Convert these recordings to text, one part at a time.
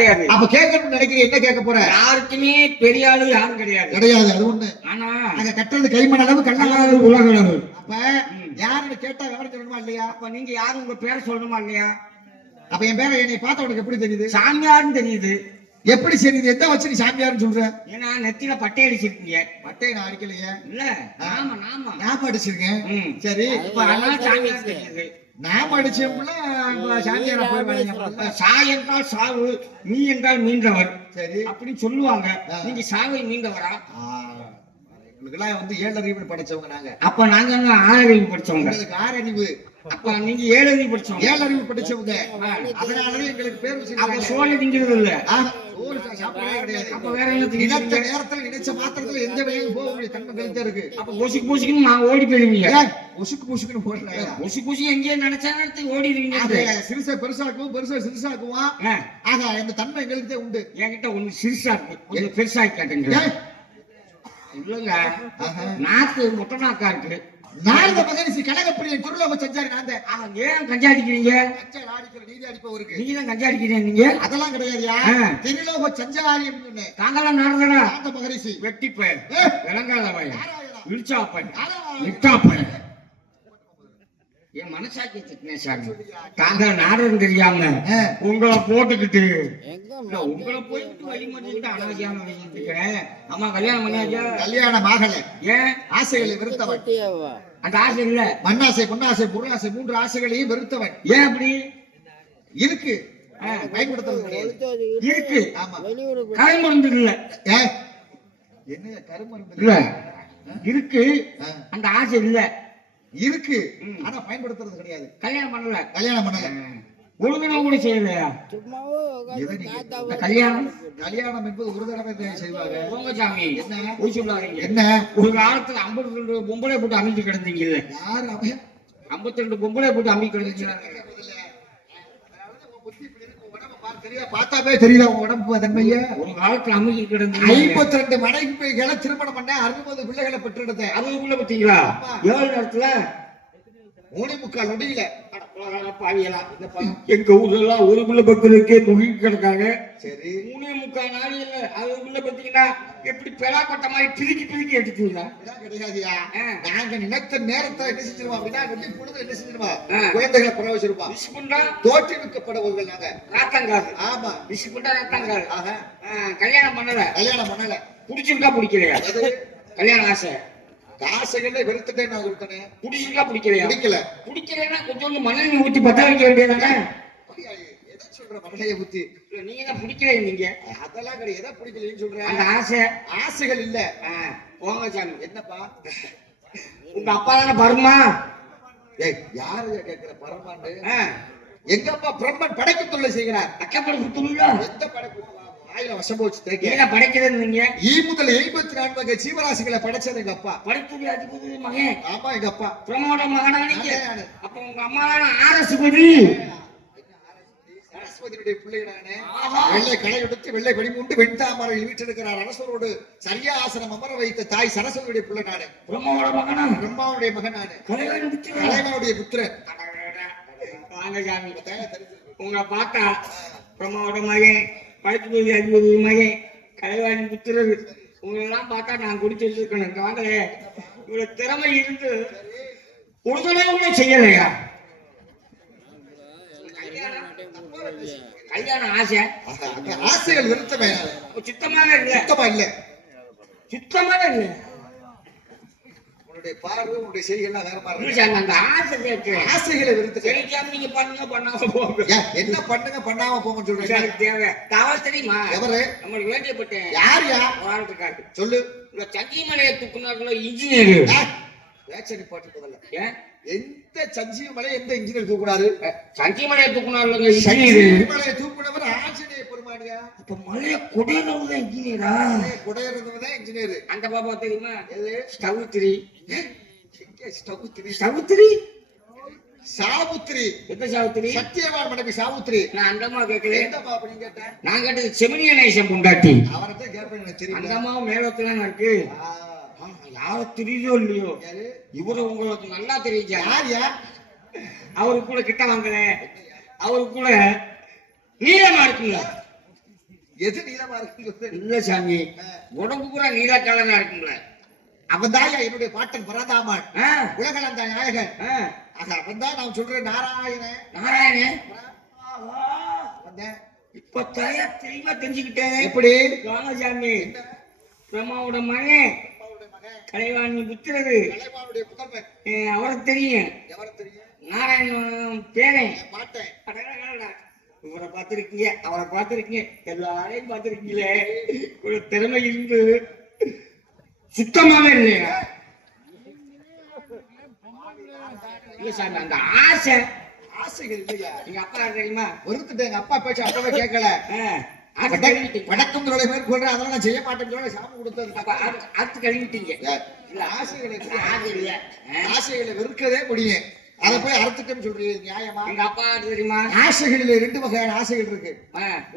கிடையாது. அப்ப கேட்கணும்னு நினைக்கிறேன் என்ன கேட்க போற? யாருக்குமே பெரிய ஆளு யாரும் கிடையாது. கிடையாது அது ஒண்ணு. ஆனா அங்க கட்டுறது கைமண் அளவு கண்ணால கல்லாத உலக அளவு. அப்ப யாருன்னு கேட்டா விவரம் சொல்லணுமா இல்லையா? அப்ப நீங்க யாரும் உங்க பேரை சொல்லணுமா இல்லையா? அப்ப என் பேரை என்னை பார்த்த உனக்கு எப்படி தெரியுது? சாமியார்னு தெரியுது. எப்படி சரி? இது எந்த வச்சு நீ சாமியார்னு சொல்ற? ஏன்னா நெத்தியில பட்டை அடிச்சிருக்கீங்க. மட்டையை நான் அடிக்கலையே. இல்ல நாம நாம. நாம அடிச்சிருக்கேன். சரி. இப்ப அதனால சாமியார் நாம அடிச்சோம்ல சாமியார என்றால் சாவு மீ என்றால் மீண்டவர். சரி. அப்படின்னு சொல்லுவாங்க. நீங்க சாவை மீண்டவரா? எங்களுக்கெல்லாம் வந்து ஏழறிவு படிச்சவங்க நாங்க. அப்ப நாங்க ஆறறிவு படிச்சவங்க. ஆறறிவு அப்ப நீங்க ஏழறிவு படிச்சவங்க. ஏழறிவு படிச்சவங்க. அதனாலதான் எங்களுக்கு பேர் அப்ப. சோழ திங்கிறது இல்ல அப்ப வேற? நேரத்துல நினைச்ச மாத்திரத்துல எந்த வேலையும் போக முடியும் தன்மை இருக்கு. அப்ப பொசுக்கு பொசுக்குன்னு நான் ஓடி போயிருவீங்க ஏன், உசுக்கு புசுக்குன்னு போடல. பொசு பொசு எங்கேயே நினைச்சா நேரத்துக்கு ஓடிடுவீங்க. சிறுசை பெருசாக்குவோம் பெருசை சிறுசாக்குவோம் ஆக இந்த தன்மை எங்களுக்கு உண்டு. என்கிட்ட ஒண்ணு சிறுசா இருக்கு. கொஞ்சம் பெருசா கேட்டுங்க. இல்லங்க. நாக்கு முட்டை நாக்கா இருக்கு. நாரத மகரிஷி கனகப்பிரியன் திருலோக சஞ்சாரி ஆ, ஏன் கஞ்சா அடிக்கிறீங்க நீதி அடிப்பவருக்கு நீங்க தான் கஞ்சா அடிக்கிறீங்க நீங்க? அதெல்லாம் கிடையாதுயா. திருலோக சஞ்சாரி அப்படின்னு தாங்கலாம் நாரதரா? நாரத மகரிஷி. வெட்டி பையன் ஏ, விளங்காத பையன். இழிச்சா பையன். நிட்டா பையன் என் மனசாட்சி சார் தாங்க நாடகம் தெரியாம. உங்களை போட்டுக்கிட்டு. உங்களை போயிட்டு வழி மறிச்சுக்கிட்டு அனாவசியாம வச்சுட்டு இருக்கிறேன் அம்மா கல்யாணம் பண்ணியாச்சா? கல்யாணம் ஆகல. ஏன்? ஆசைகளை வெறுத்தவன். அந்த ஆசை இல்ல. மண்ணாசை பொன்னாசை பொருளாசை மூன்று ஆசைகளையும் வெறுத்தவன். ஏன் அப்படி? இருக்கு. ஆ. பயன்படுத்துறது இருக்கு. ஆமா. கலை மருந்து இல்ல. ஏ, என்ன கருமருந்து இல்ல. இருக்கு. அந்த ஆசை இல்ல. இருக்கு. ஆனா பயன்படுத்துறது கிடையாது. கல்யாணம் பண்ணல. கல்யாணம் பண்ணல. ஒழுங்குனா கூட செய்யலையா? கல்யாணம்? கல்யாணம் என்பது ஒரு தடவை செய்வாங்க. சாமி என்ன? போய் சொல்லாதீங்க என்ன? ஒரு காலத்துல ஐம்பத்தி ரெண்டு பொம்பளை போட்டு அமைச்சு கிடந்தீங்கல்ல? யார் ஐம்பத்தி ரெண்டு பொம்பளை போட்டு அமைச்சு கிடந்தீங்க. பார்த்தாவே தெரியல உன் உடம்பு தன்மைய. ஒரு காலத்துல அமைச்சு கிடந்தீங்க ஐம்பத்தி ரெண்டு மனைவிகளை திருமணம் பண்ண அறுபது பிள்ளைகளை பெற்றெடுத்தேன். அதுக்குள்ள பாத்தீங்களா ஏழு நேரத்துல மூணு முக்கால் நொடியில. அட போடா பாவிகளா. எங்க ஊர்ல எல்லாம் ஒரு பிள்ளை பக்கத்துக்கே முகி கிடக்காங்க. சரி. மூணே முக்கால் நாளையில அதுக்குள்ள பாத்தீங்கன்னா எப்படி பெலாப்பட்ட மாதிரி பிரிக்கி பிரிக்கி எடுத்துங்களா இதான் கிடையாதுயா. நாங்க நினைத்த நேரத்தை என்ன செஞ்சிருவோம் அப்படின்னா வெள்ளி பொழுது என்ன செஞ்சிருவோம். குழந்தைகளை பிறகு வச்சிருப்போம் விஷ் பண்ணா தோற்றுவிக்கப்படுபவர்கள் நாங்க. ராத்தங்காது ஆமா. விஷ் பண்ணா ராத்தங்காது ஆக ஆ, கல்யாணம் பண்ணல. கல்யாணம் பண்ணல. பிடிச்சிருக்கா பிடிக்கலையா? எது? கல்யாண ஆசை. காசுகளே வெறுத்துட்டேன் நான் ஒருத்தனே பிடிச்சிருக்கா பிடிக்கலையா? பிடிக்கல. பிடிக்கலைன்னா கொஞ்சோண்டு மண்ணெண்ணெய் ஊத்தி பத்த வைக்க வேண்டியதானே எதை சொல்ற புத்தி இல்ல, நீங்க தான் பிடிக்கல நீங்க அதெல்லாம் கிடையாது. எதை பிடிக்கலன்னு அந்த சொல்றேன் ஆசை. ஆசைகள் இல்ல. போங்க சாமி. என்னப்பா? உங்க அப்பா தானே பருமா? ஏய் யாரு கேக்குற பரமாண்டு ஆ, எங்க அப்பா பிரம்மன் படைப்பு தொல்லை செய்கிறார்? அக்கப்படி சுத்தணும்ல எந்த படைப்பு ஆயிரம் வருஷம் போச்சு நீங்க படைக்கிறது நீங்க? ஈ முதல் எழுபத்தி நான்கு வகை ஜீவராசிகளை படைச்சது எங்க அப்பா. படித்தது அதிபதி மகன்? ஆமா எங்க அப்பா. பிரமோட மகனா நீங்க. அப்ப உங்க அம்மா சரஸ்வதியுடைய நானே. வெள்ளை களை எடுத்து வெள்ளை வெடிமுண்டு வெண்தாமரையில் வீற்றிருக்கிறார் அரசரோடு சரியாசனம் அமர வைத்த தாய் சரஸ்வதியுடைய பிள்ளை நானு. பிரம்மோட மகனா? பிரம்மாவுடைய மகன் நானு. கலைவன் விட்டு தலைவனுடைய புத்திரன். வாங்க. உங்களை பார்த்தா பிரம்மாவோட மகன். படுத்துபதி அதிபதி மகன் கலைவாணி புத்திரர் உங்களெல்லாம் பார்த்தா நான் குடிச்சு வச்சிருக்கணும். இங்க வாங்களே. இவ்வளவு திறமை இருந்து ஒரு தடவை கூட செய்யலையா? கல்யாணம் ஆசை. ஆசைகள் விருத்தமே சுத்தமாக இல்ல. சுத்தமா இல்ல. சுத்தமாக இல்ல. உன்னுடைய பார்வை உன்னுடைய வேற மாதிரி அந்த ஆசை கேட்கு. ஆசைகளை விருத்த நீங்க பண்ணுங்க பண்ணாம போங்க. என்ன பண்ணுங்க பண்ணாம போங்க சொல்றீங்க? எனக்கு தேவை. தவறு தெரியுமா? எவரு? நம்மளுக்கு வேண்டியப்பட்ட யார் யா? ஒரு ஆள் இருக்காரு சொல்லு. இந்த சங்கிமலையை தூக்குனார்ல இன்ஜினியர். வேச்சனை பாட்டு முதல்ல. ஏன் எந்த சஞ்சீவ மலை எந்த இன்ஜினியர் தூக்குனார்லங்க சஞ்சீவ இன்ஜினியர். மலையை தூக்குனவர் ஆஞ்சநேய பெருமானியா அப்ப மலையை குடையிறவங்க இன்ஜினியரா குடையிறதுவதான் தான் இன்ஜினியர் அந்த பாப்பா தெரியுமா? எது? ஸ்டவுத்திரி ஸ்டவுத்திரி ஸ்டவுத்திரி சாவுத்திரி? எந்த சாவுத்திரி. சத்தியவான் மனைவி சாவுத்திரி. நான் அந்த அம்மா கேட்கல. எந்த பாப்பா நீங்க கேட்ட? நான் கேட்டது செமினிய நேசம் பொண்டாட்டி. அவரை தான் கேட்பேன் எனக்கு அந்த தெரியல அம்மாவும் மேலத்துல இருக்கு யார தெரியுதோ இல்லையோ? இவரு உங்களுக்கு நல்லா தெரியுச்சா யார் அவரு கூட கிட்ட வாங்கல. அவரு கூட நீளமா இருக்குல்ல? எது நீளமா இருக்கு இல்ல சாமி. உடம்பு பூரா நீல கலரா இருக்கும்ல. அவன் என்னுடைய பாட்டன் பரதாமன். ஆ, உலகளந்த நாயகன். அவன் தான் நான் சொல்றேன் நாராயணன். நாராயணன்? இப்ப தயா தெளிவா தெரிஞ்சுக்கிட்டேன் எப்படி? வாங்க சாமி. பிரம்மாவோட மகன். கலைவாணி அஹ் அவருக்கு தெரியும். நாராயணன் பேரன். பாட்டன். இவரை பார்த்திருக்கீங்க அவரை பார்த்திருக்கீங்க எல்லாரையும் பார்த்திருக்கீங்களே. ஒரு திறமை இருந்து சுத்தமாவே இல்லையா. இல்ல சாமி அந்த ஆசை ஆசைகள் இல்லையா? எங்க அப்பா தெரியுமா? ஒருத்தட்ட எங்க அப்பா பேச்சு அப்பவே கேட்கல. வடக்கம் தொழிலை மேற்கொள்றேன் அதெல்லாம் நான் செய்ய மாட்டேன்னு சொல்லி சாமி கொடுத்தது. அது கழுவிட்டீங்க. ஆசைகளை ஆசைகளை வெறுக்கவே முடியும் அதை போய் அறுத்துட்டேன்னு சொல்றீங்க நியாயமா? எங்க அப்பா தெரியுமா? ஆசைகளில் ரெண்டு வகையான ஆசைகள் இருக்கு.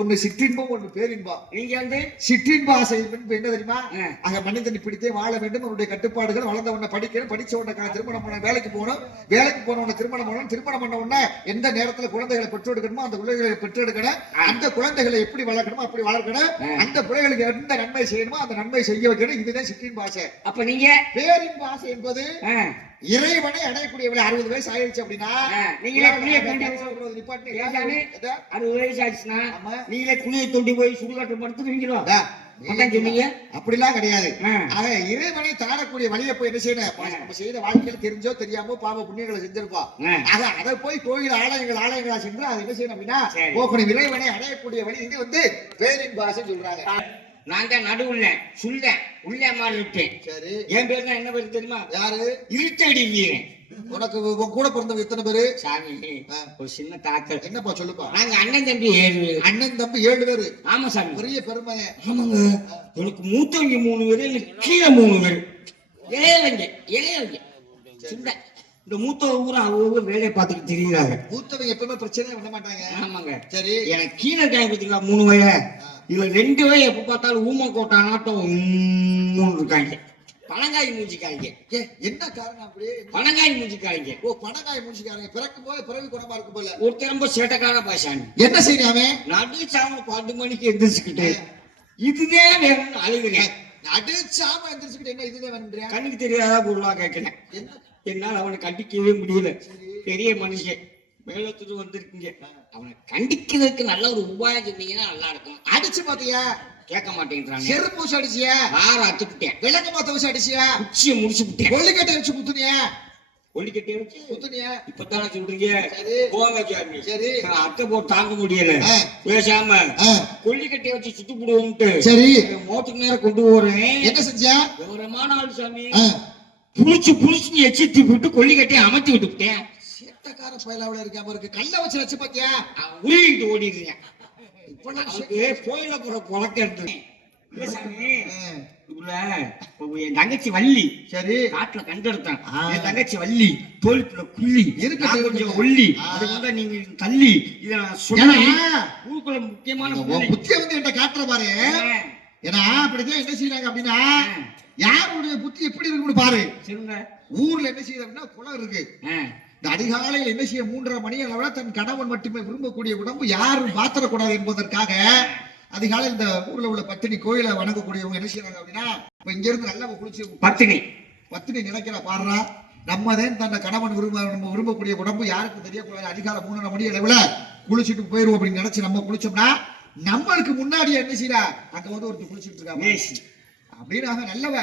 ஒண்ணு சிற்றின்பம் ஒண்ணு பேரின்பம். நீங்க வந்து? சிற்றின்ப ஆசை என்ன தெரியுமா. அங்க மனிதன் இப்படித்தே வாழ வேண்டும். அவருடைய கட்டுப்பாடுகள் வளர்ந்த உடனே படிக்கணும். படிச்ச உடனே திருமணம் பண்ண வேலைக்கு போகணும். வேலைக்கு போன உடனே திருமணம் பண்ணணும். திருமணம் பண்ண உடனே எந்த நேரத்துல குழந்தைகளை பெற்றெடுக்கணுமோ அந்த குழந்தைகளை பெற்றெடுக்கணும். அந்த குழந்தைகளை எப்படி வளர்க்கணுமோ அப்படி வளர்க்கணும். அந்த பிள்ளைகளுக்கு எந்த நன்மை செய்யணுமோ அந்த நன்மை செய்ய வைக்கணும். இதுதான் சிற்றின்ப ஆசை. அப்ப நீங்க? பேரின்ப ஆசை என்பது இறைவனை அடையக்கூடிய விலை அறுபது வயசு ஆயிடுச்சு அப்படின்னா நீங்களே? எதா? அறுபது வயசு ஆமா. நீங்களே குனியை தோண்டி போய் சுடுகாட்டு படுத்துருவீங்களோ அப்படிலாம் கிடையாது. ஆக இறைவனை தாழக்கூடிய வழியை போய் என்ன செய்யணும் செய்த வாழ்க்கையில தெரிஞ்சோ தெரியாமோ பாவ புண்ணியங்களை செஞ்சிருப்போம். ஆக அதை போய் கோயில் ஆலயங்கள் ஆலயங்களா சென்று அதை என்ன செய்யணும் அப்படின்னா இறைவனை அடையக்கூடிய வழி இது வந்து பேரின் பாசை சொல்றாங்க நான் தான் நடுவுல சுள்ள உள்ளே மாதிரி இருப்பேன் சரி. என் பேர் தான் என்ன பேர் தெரியுமா? யாரு? இருட்டடி வீரன். உனக்கு உன் கூட பிறந்தவங்க எத்தனை பேரு? சாமி. ஒரு சின்ன தாக்கல் என்னப்பா சொல்லுப்பா? நாங்க அண்ணன் தம்பி ஏழு அண்ணன் தம்பி ஏழு பேரு. ஆமா சாமி. பெரிய பெருமை. ஆமாங்க. எனக்கு மூத்தவங்க மூணு பேர் கீழே மூணு பேர். இளையவங்க இளையவங்க. சின்ன. இந்த மூத்தவங்க பூரா அவங்க வேலையை பார்த்துட்டு தெரியுறாங்க. மூத்தவங்க எப்பவுமே பிரச்சனையே பண்ண மாட்டாங்க. ஆமாங்க. சரி. எனக்கு கீழே இருக்காங்க பார்த்தீங்களா மூணு வய இதுல ரெண்டு வய எப்ப பார்த்தாலும் ஊமக்கோட்டா நாட்டம் உம்முன்னு இருக்காங்க. பழங்காய் மூஞ்சிக்காய்ங்க ஏ, என்ன காரணம் அப்படி? பழங்காய் மூஞ்சிக்காய்ங்க ஓ பணக்காய் முடிச்சுக்காரங்க பிறக்கும் போது பிறவி குணமா இருக்கும் போல. ஒருத்தர் ரொம்ப சேட்டக்கார பாஷாங்க என்ன செய்யணும் அவன்? நடு சாம பத்து மணிக்கு எந்திரிச்சுக்கிட்டு இதுவே வேணும்னு அழுகுறேன். அடிச்சாம எந்திரிச்சுக்கிட்டு என்ன இதுதான் வேணும்ன்றியா? கண்ணுக்கு தெரியாத பொருளா கேட்கிறேன். என்ன? என்னால அவனை கண்டிக்கவே முடியல. பெரிய மனுஷன். மேலத்துட்டு வந்திருக்கீங்க. அவனை கண்டிக்கிறதுக்கு நல்ல ஒரு உபாயம் சொன்னீங்கன்னா நல்லா இருக்கும். அடிச்சு பாத்தியா கேட்க மாட்டேங்கிறாங்க. செருப்பு வச்சு அடிச்சியா ஆற அத்துக்கிட்டேன் விளக்கு மாத்த வச்சு அடிச்சியா உச்சியை முடிச்சு விட்டேன். கொள்ளிக்கட்டை வச்சு குத்துனியா? ஒல்லிக்கட்டி வச்சு குத்துனியா? இப்பதானே சொல்றீங்க சரி. போங்க சாமி சரி. அத்தை போட்டு தாங்க முடியல. பேசாம கொல்லிக்கட்டையை வச்சு சுட்டு போடுவோம்ட்டு. சரி. மோத்துக்கு நேரம் கொண்டு போறேன். என்ன செஞ்சியா விவரமான ஆள் சாமி புளிச்சு புளிச்சு எச்சித்தி விட்டு கொல்லிக்கட்டையை அமர்த்தி விட்டுவிட்டேன் சேட்டக்கார பயலாவில இருக்காம இருக்கு. கல்ல வச்சு வச்சு பாத்தியா? உருவிட்டு ஓடிடுறேன். இப்பெல்லாம் அவனுக்கு கோயில போற இவள என் தங்கச்சி வள்ளி சரி. காட்டுல கண்டெடுத்தான். என் தங்கச்சி வள்ளி தோலுக்குள்ள குள்ளி இருக்கு, நான். கொஞ்சம் ஒல்லி. வந்து நீங்க தள்ளி இத நான் சொன்னேன் ஊருக்குள்ள முக்கியமான. புத்திய வந்து என்கிட்ட காட்டுற பாரு. ஏன்னா அப்படிதான் என்ன செய்யறாங்க அப்படின்னா. யாருடைய புத்தி எப்படி இருக்குன்னு பாரு. சொல்லுங்க. ஊர்ல என்ன செய்யுது அப்படின்னா குளம் இருக்கு. இந்த அதிகாலையில் என்ன செய்ய மூன்றரை மணி அளவுல தன் கணவன் மட்டுமே விரும்பக்கூடிய உடம்பு யாரும் பாத்திரக்கூடாது என்பதற்காக அதிகாலையில் இந்த ஊர்ல உள்ள பத்தினி கோயிலை வணங்கக்கூடியவங்க என்ன செய்யறாங்க அப்படின்னா இப்ப இங்க இருந்து நல்லா குளிச்சு பத்தினி பத்தினி நினைக்கிற பாடுறா. நம்ம தான் தன்னை கணவன் விரும்ப நம்ம விரும்பக்கூடிய உடம்பு யாருக்கும் தெரியக்கூடாது. அதிகாலை மூணரை மணி அளவுல குளிச்சுட்டு போயிருவோம் அப்படின்னு நினைச்சு நம்ம குளிச்சோம்னா நம்மளுக்கு முன்னாடி என்ன செய்யறா அங்க வந்து ஒருத்தர் குளிச்சுட்டு இருக்காங்க அப்படின்னு நல்லவ.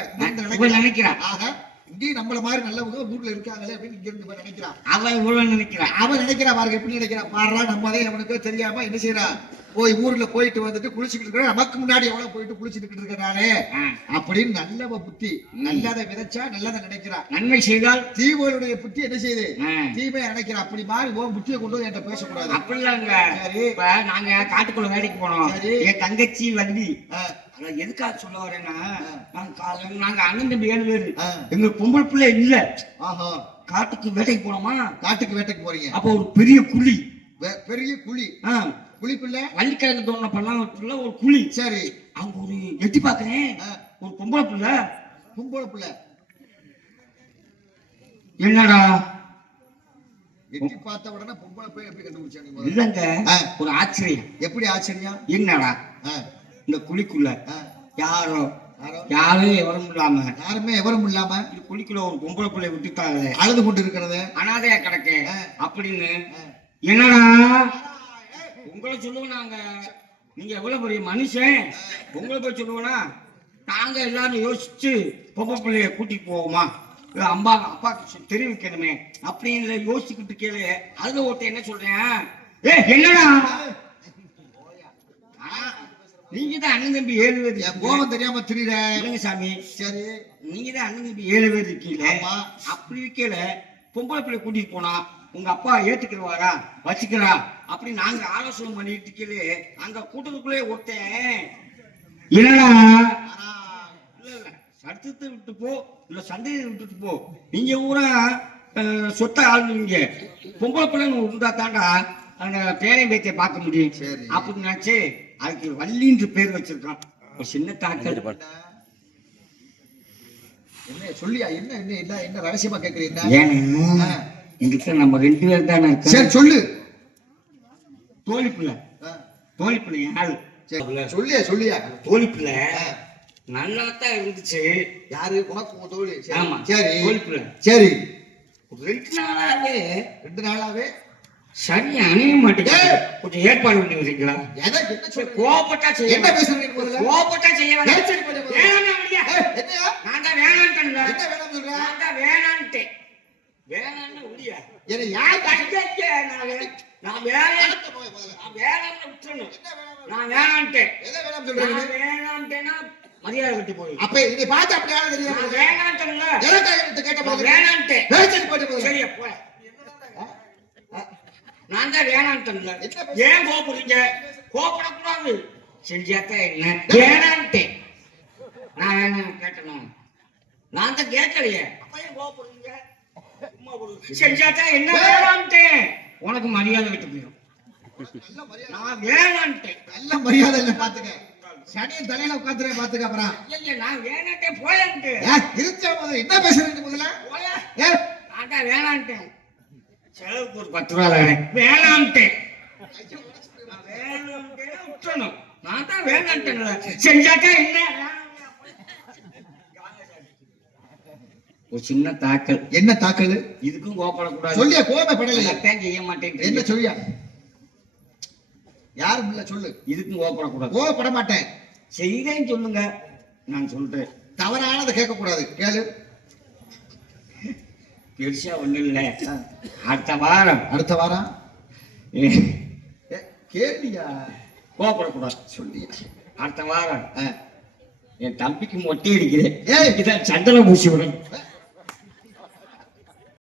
நினைக்கிறான். ஆக இங்கேயும் நம்மள மாதிரி நல்லவங்க ஊர்ல இருக்காங்களே அப்படின்னு இங்க இருந்து நினைக்கிறான். அவன் இவ்வளவு நினைக்கிறான். அவன் நினைக்கிறா பாருங்க எப்படி நினைக்கிறா பாடுறா நம்மதே அவனுக்கு தெரியாம என்ன செய்யறா? போய் ஊர்ல போயிட்டு வந்துட்டு குளிச்சுக்கிட்டு இருக்கிற நமக்கு முன்னாடி எவ்வளவு போயிட்டு குளிச்சுட்டு இருக்கிறானே. அப்படின்னு நல்லவ புத்தி. நல்லதை விதைச்சா நல்லதை நினைக்கிறா நன்மை செய்தால்? தீமையுடைய புத்தி என்ன செய்யுது. தீமையை நினைக்கிறா அப்படி மாதிரி உன் புத்தியை கொண்டு வந்து என்கிட்ட பேசக்கூடாது. அப்படிலாங்க சரி. நாங்க காட்டுக்குள்ள வேலைக்கு போனோம். என் தங்கச்சி ஆ, அதான் எதுக்காக சொல்ல வரேன்னா நாங்க நாங்க அண்ணன் தம்பி ஏழு பேரு. எங்க பொம்பளை பிள்ளை இல்ல. ஆஹா. காட்டுக்கு வேட்டைக்கு போனோமா? காட்டுக்கு வேட்டைக்கு போறீங்க. அப்ப ஒரு பெரிய குழி. பெரிய குழி. ஆ, குழிக்குள்ள வள்ளிக்கிழங்கு தோண பண்ணாம ஒரு குழி. சரி. அங்க ஒரு எட்டி பாக்குறேன். ஒரு பொம்பளை பிள்ளை. பொம்பளை புள்ள. என்னடா? எட்டி பார்த்த உடனே பொம்பளை போய் எப்படி கண்டுபிடிச்சா நீ முதல்ல? இல்லங்க. ஒரு ஆச்சரியம். எப்படி ஆச்சரியம்? என்னடா? இந்த குழிக்குள்ள யாரோ யாரோ யாரும் எவரும் இல்லாம யாருமே எவரும் இல்லாம இது குழிக்குள்ள ஒரு பொம்பளை பிள்ளை விட்டுட்டாங்களே அழுது கொண்டு இருக்கிறது அனாதையா கிடக்கு. அப்படின்னு. என்னடா? உங்களை சொல்லுவோம் நாங்க நீங்க எவ்வளவு பெரிய மனுஷன்? உங்களை போய் சொல்லுவோம்னா நாங்க எல்லாரும் யோசிச்சு பொம்பளை பிள்ளைய கூட்டிட்டு போவோமா? அம்மா அப்பாக்கு தெரிவிக்கணுமே. அப்படின்னு யோசிச்சுக்கிட்டு கேளு அதுல ஒருத்தன் என்ன சொல்றேன்? ஏ என்னடா? நீங்க தான் அண்ணன் தம்பி ஏழு பேர் என். கோபம் தெரியாம திரியிற. இல்லைங்க சாமி? சரி. நீங்க தான் அண்ணன் தம்பி ஏழு பேர் இருக்கீங்க. ஆமா. அப்படி இருக்கல பொம்பளை பிள்ளை கூட்டிட்டு போனா உங்க அப்பா ஏத்துக்கிறவாரா வச்சுக்கிறா? அப்படி நாங்க ஆலோசனை பண்ணிட்டு இருக்கல அங்க கூட்டத்துக்குள்ளே ஒருத்தன். ஆனா, இல்ல இல்ல. சட்டத்தை விட்டு போ. இல்ல சண்டையை விட்டுட்டு போ. நீங்க ஊரா சொத்தை ஆளுங்க பொம்பளை பிள்ளைன்னு இருந்தா தாண்டா அந்த பேரை பேத்திய பார்க்க முடியும். சரி. அப்படின்னு நினைச்சு அதுக்கு வள்ளின்ற பேர் வச்சிருக்கான். ஒரு சின்ன தாக்கல். என்ன சொல்லியா? என்ன என்ன என்ன என்ன ரகசியமா கேக்குறீங்க? ஏன்னா. எங்கிட்ட நம்ம ரெண்டு பேர் தானே சரி சொல்லு. தோழி பிள்ளை தோழி பிள்ளை யாரு? சரி. சொல்லியா சொல்லியா? தோழி பிள்ளை நல்லா தான் இருந்துச்சு. யாரு? உனக்கு உன் தோழி. ஆமா. சரி. தோழி பிள்ளை சரி. ரெண்டு நாளாவே ரெண்டு நாளாவே சரி அணைய மாட்டேங்குது. கொஞ்சம் ஏற்பாடு பண்ணி வச்சுங்களா கோபப்பட்டா செய்ய என்ன பேசுறீங்க கோபப்பட்டா செய்ய சரி, நான் தான் சொல்ற? நான் தான் வேணான்ட்டேன். வேணான்னா முடியா? என்ன யார் கஷ்டத்தை நான். நான் வேணாம் போய் வேணாம்னு விட்டுறணும். நான் வேணான்ட்டேன். வேணான்ட்டேன்னா மரியாதை விட்டு போயிடும். அப்ப இதை பார்த்து அப்படி யாரும் தெரியும் வேணான்ட்டேன்ல. என்கிட்ட கேட்ட போது வேணான்ட்டேன். சரியா, போல. நான் தான் வேணான்ட்டேன்ல. என்ன பேச- ஏன் கோபப்படுறீங்க கோபப்படக்கூடாது செஞ்சாத்தான் என்ன? வேணான்ட்டேன். நான் வேணாம் கேட்டணும். நான் தான் கேட்கலையே. அப்ப ஏன் கோபப்படுறீங்க. செஞ்சாத்தான் என்ன வேணான்ட்டேன். உனக்கு மரியாதை விட்டு போயிடும் நான் வேணான்ட்டேன். நல்ல மரியாதை இல்ல பாத்துக்க. சனியன் தலையில உட்காந்துற பாத்துக்க அப்புறம். ஐயா நான் வேணான்ட்டேன் போயன்ட்டு. முதல்ல என்ன பேசுறீங்க முதல்ல? நான் தான் வேணான்ட்டேன். செலவுக்கு ஒரு பத்து ரூபா நான் வேணான்ட்டேன்னா விட்டுறணும். நான் தான் வேணான்ட்டேன்ல. செஞ்சாக்கா என்ன? ஒரு சின்ன தாக்கல். என்ன தாக்கல்? இதுக்கும் கோபப்படக்கூடாது சொல்லியா? கோபப்படலையா அதைத்தான் செய்ய மாட்டேன். என்ன சொல்லியா? யாரும் இல்ல சொல்லு. இதுக்கும் கோபப்படக்கூடாது கோவப்பட மாட்டேன். செய்தேன்னு சொல்லுங்க. நான் சொல்றேன். தவறானதை கேட்க கூடாது கேளு. பெருசா ஒண்ணும் இல்ல. அடுத்த வாரம். அடுத்த வாரம்? கேள்வியா கோபப்படக்கூடாது. சொல்லியா. அடுத்த வாரம். என் தம்பிக்கு மொட்டை அடிக்கிறேன். ஏய். இதான் சந்தன பூசி விடும் ஏ,